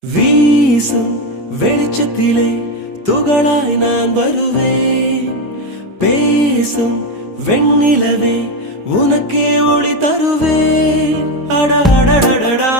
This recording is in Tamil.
வீசும் வெளிச்சத்திலே துகளாய் நான் வருவேன். பேசும் வெண்ணிலவே உனக்கே ஒளி தருவேன். அட அடடடடா